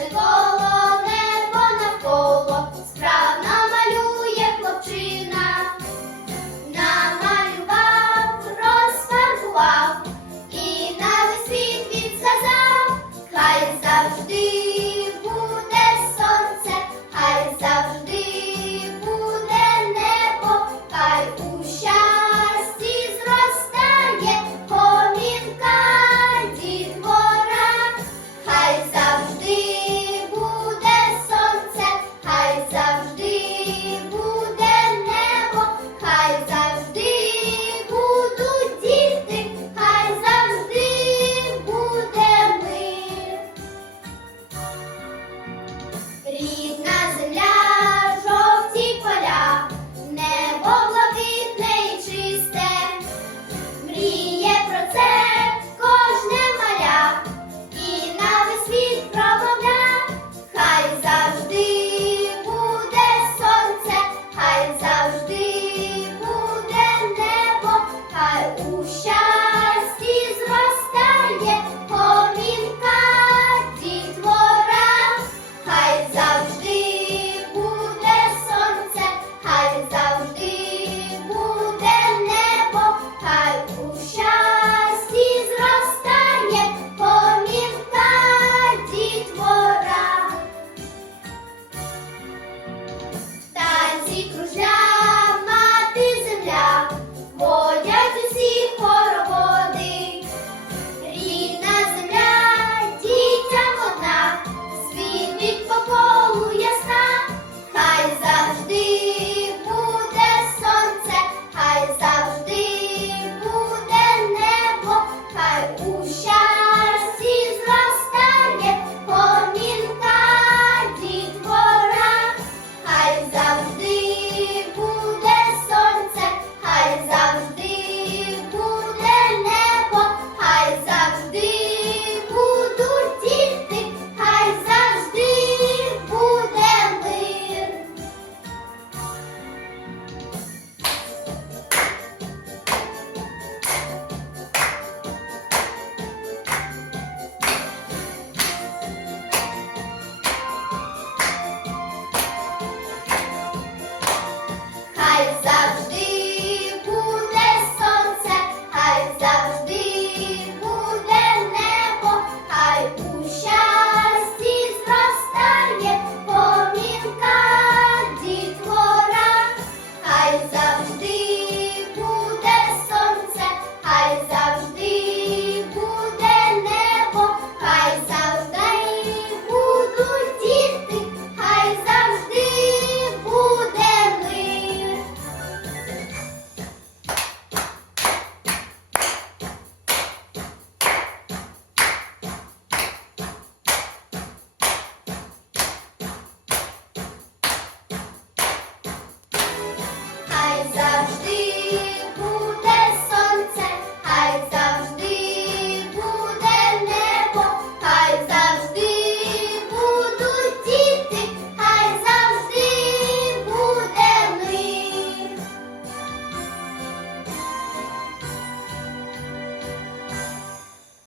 to go. кружляют.